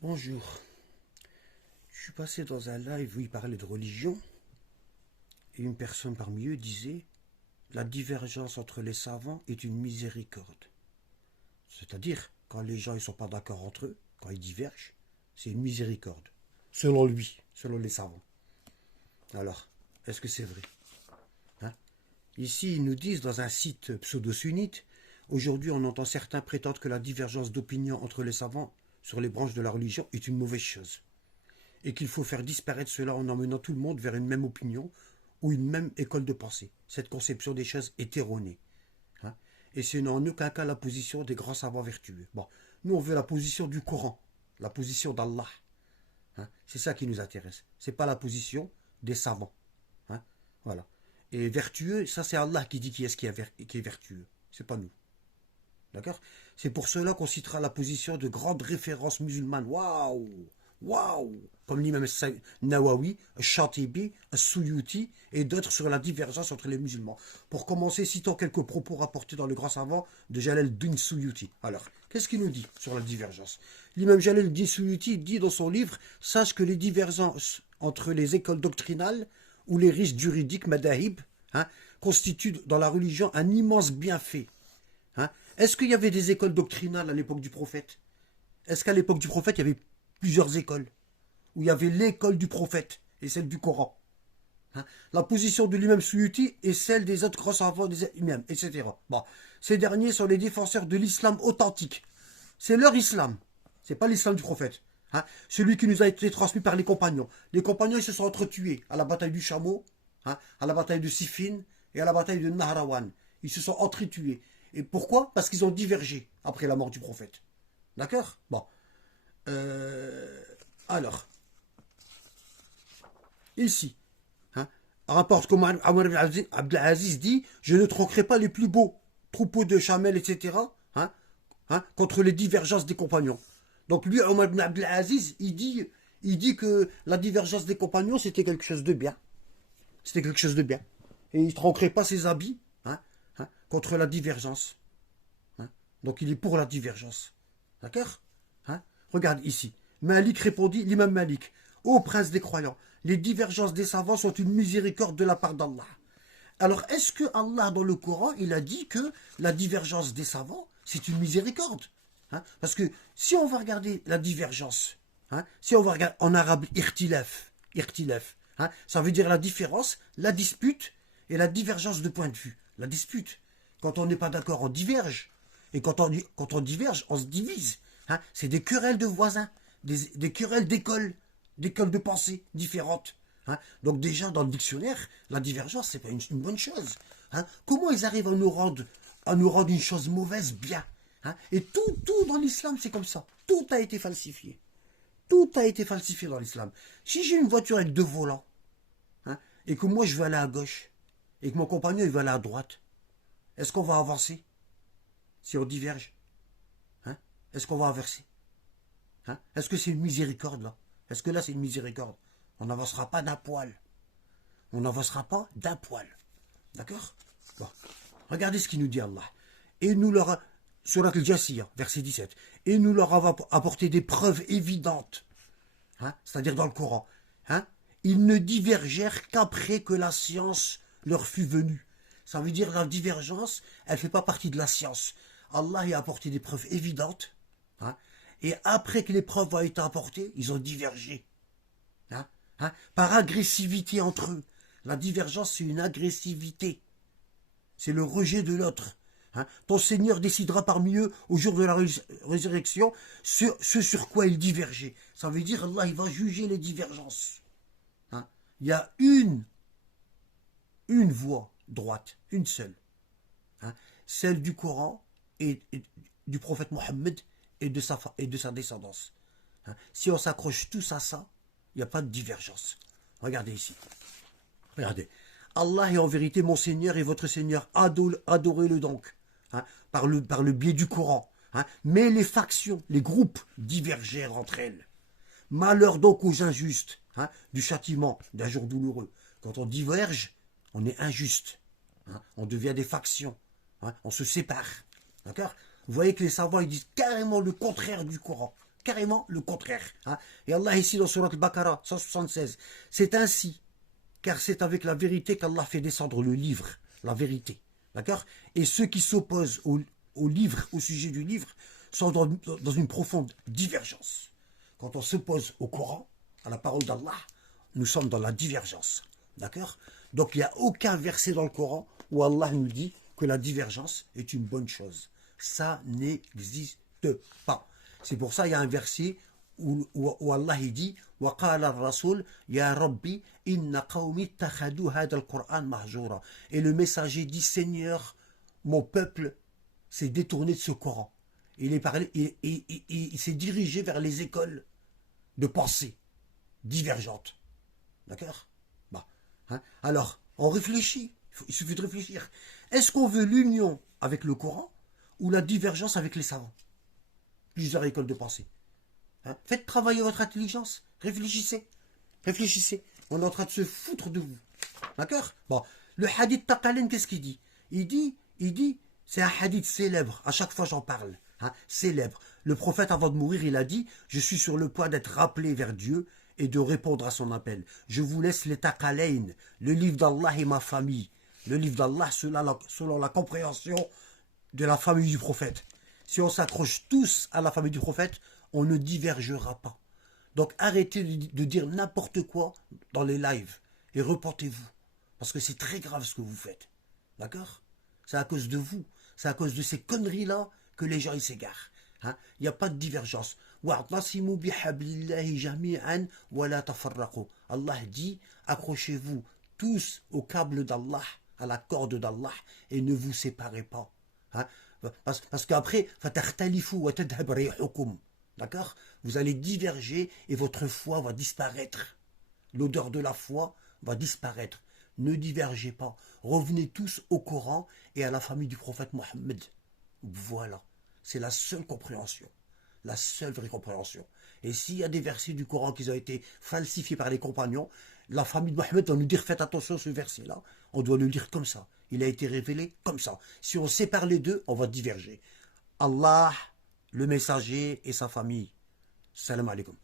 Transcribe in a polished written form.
Bonjour, je suis passé dans un live où il parlait de religion et une personne parmi eux disait la divergence entre les savants est une miséricorde. C'est-à-dire, quand les gens ne sont pas d'accord entre eux, quand ils divergent, c'est une miséricorde. Selon lui, selon les savants. Alors, est-ce que c'est vrai? Hein? Ici, ils nous disent dans un site pseudo-sunnite, aujourd'hui on entend certains prétendre que la divergence d'opinion entre les savants sur les branches de la religion est une mauvaise chose. Et qu'il faut faire disparaître cela en emmenant tout le monde vers une même opinion ou une même école de pensée. Cette conception des choses est erronée. Hein. Et ce n'est en aucun cas la position des grands savants vertueux. Bon, nous on veut la position du Coran, la position d'Allah. Hein. C'est ça qui nous intéresse. Ce n'est pas la position des savants. Hein. Voilà. Et vertueux, ça c'est Allah qui dit qui est vertueux. C'est pas nous. D'accord? C'est pour cela qu'on citera la position de grandes références musulmanes. Waouh! Waouh! Comme l'imam Nawawi, Shatibi, Suyuti et d'autres sur la divergence entre les musulmans. Pour commencer, citons quelques propos rapportés dans le grand savant de Jalaluddin Suyuti. Alors, qu'est-ce qu'il nous dit sur la divergence? L'imam Jalaluddin Suyuti dit dans son livre « Sache que les divergences entre les écoles doctrinales ou les risques juridiques, madahib, constituent dans la religion un immense bienfait. Hein. Est-ce qu'il y avait des écoles doctrinales à l'époque du prophète? Est-ce qu'à l'époque du prophète, il y avait plusieurs écoles? Où il y avait l'école du prophète et celle du Coran. Hein. La position de l'imam Suyuti et celle des autres grands savants des imams, etc. Bon. Ces derniers sont les défenseurs de l'islam authentique. C'est leur islam. C'est pas l'islam du prophète. Hein. Celui qui nous a été transmis par les compagnons. Les compagnons, ils se sont entretués à la bataille du Chameau, hein, à la bataille de Siffin et à la bataille de Nahrawan. Ils se sont entretués. Et pourquoi? Parce qu'ils ont divergé après la mort du prophète. D'accord? Bon. Alors, ici, hein, rapporte comme Omar ibn Abdelaziz dit, je ne troquerai pas les plus beaux troupeaux de chamelles, etc., contre les divergences des compagnons. Donc lui, Omar ibn Abdelaziz, il dit que la divergence des compagnons, c'était quelque chose de bien. C'était quelque chose de bien. Et il ne troquerait pas ses habits contre la divergence. Hein. Donc il est pour la divergence. D'accord? Hein. Regarde ici. Malik répondit, l'imam Malik, ô prince des croyants, les divergences des savants sont une miséricorde de la part d'Allah. Alors, est-ce que Allah, dans le Coran, il a dit que la divergence des savants, c'est une miséricorde? Hein. Parce que si on va regarder la divergence, si on va regarder en arabe, irtilaf, ça veut dire la différence, la dispute et la divergence de point de vue. La dispute. Quand on n'est pas d'accord, on diverge. Et quand on diverge, on se divise. Hein. C'est des querelles de voisins, des querelles d'écoles de pensée différentes. Hein. Donc déjà, dans le dictionnaire, la divergence, c'est pas une bonne chose. Hein. Comment ils arrivent à nous rendre une chose mauvaise bien? Hein. Et tout dans l'islam, c'est comme ça. Tout a été falsifié. Tout a été falsifié dans l'islam. Si j'ai une voiture avec deux volants, et que moi je veux aller à gauche, et que mon compagnon il veut aller à droite, est-ce qu'on va avancer si on diverge? Hein? Est-ce qu'on va avancer? Hein? Est-ce que c'est une miséricorde là? Est-ce que là c'est une miséricorde? On n'avancera pas d'un poil. On n'avancera pas d'un poil. D'accord? Bon. Regardez ce qu'il nous dit Allah. Et nous leur a, Surat al-Jassiyah, verset 17. Et nous leur avons apporté des preuves évidentes. C'est-à-dire dans le Coran. Ils ne divergèrent qu'après que la science leur fut venue. Ça veut dire que la divergence, elle ne fait pas partie de la science. Allah y a apporté des preuves évidentes. Et après que les preuves ont été apportées, ils ont divergé. Par agressivité entre eux. La divergence, c'est une agressivité. C'est le rejet de l'autre. Ton Seigneur décidera parmi eux, au jour de la résurrection, ce sur quoi ils divergeaient. Ça veut dire Allah, il va juger les divergences. Il y a une voie droite, une seule. Celle du Coran et du prophète Mohammed et de sa descendance. Si on s'accroche tous à ça, il n'y a pas de divergence. Regardez ici. Regardez. Allah est en vérité mon Seigneur et votre Seigneur. Adorez-le donc. Par le biais du Coran. Mais les factions, les groupes divergèrent entre elles. Malheur donc aux injustes, du châtiment d'un jour douloureux. Quand on diverge, on est injuste. On devient des factions. On se sépare. D'accord? Vous voyez que les savants ils disent carrément le contraire du Coran. carrément le contraire. Hein. Et Allah ici dans Surat Al-Baqarah 176, c'est ainsi, car c'est avec la vérité qu'Allah fait descendre le livre, la vérité. D'accord? Et ceux qui s'opposent au livre, au sujet du livre, sont dans une profonde divergence. Quand on s'oppose au Coran, à la parole d'Allah, nous sommes dans la divergence. D'accord? Donc il n'y a aucun verset dans le Coran où Allah nous dit que la divergence est une bonne chose. Ça n'existe pas. C'est pour ça qu'il y a un verset où Allah il dit وَقَالَ الرَّسُولُ يَا رَبِّي إِنَّ قَوْمِ اتَّخَذُوا هَذَا الْقُرْآنَ مَهْجُورًا. Et le messager dit, Seigneur, mon peuple s'est détourné de ce Coran. Il s'est dirigé vers les écoles de pensée divergentes. D'accord? Bah, hein? Alors, on réfléchit. Il suffit de réfléchir. Est-ce qu'on veut l'union avec le Coran ou la divergence avec les savants? Plusieurs écoles de pensée. Hein? Faites travailler votre intelligence. Réfléchissez. Réfléchissez. On est en train de se foutre de vous. D'accord? Bon. Le hadith Taqalain, qu'est-ce qu'il dit? Il dit, c'est un hadith célèbre. À chaque fois, j'en parle. Hein? Célèbre. Le prophète, avant de mourir, il a dit, je suis sur le point d'être rappelé vers Dieu et de répondre à son appel. Je vous laisse les Taqalain, le livre d'Allah et ma famille. Le livre d'Allah selon la compréhension de la famille du prophète. Si on s'accroche tous à la famille du prophète, on ne divergera pas. Donc arrêtez de dire n'importe quoi dans les lives et reportez-vous. Parce que c'est très grave ce que vous faites. D'accord? C'est à cause de vous. C'est à cause de ces conneries-là que les gens ils s'égarent. Hein? Il n'y a pas de divergence. Allah dit, accrochez-vous tous au câble d'Allah, à la corde d'Allah, et ne vous séparez pas. Hein? Parce qu'après, d'accord? Vous allez diverger et votre foi va disparaître. L'odeur de la foi va disparaître. Ne divergez pas. Revenez tous au Coran et à la famille du prophète Mohammed. Voilà. C'est la seule compréhension. La seule vraie compréhension. Et s'il y a des versets du Coran qui ont été falsifiés par les compagnons, la famille de Mohammed doit nous dire faites attention à ce verset-là. On doit le lire comme ça. Il a été révélé comme ça. Si on sépare les deux, on va diverger. Allah, le messager et sa famille. Salam alaikum.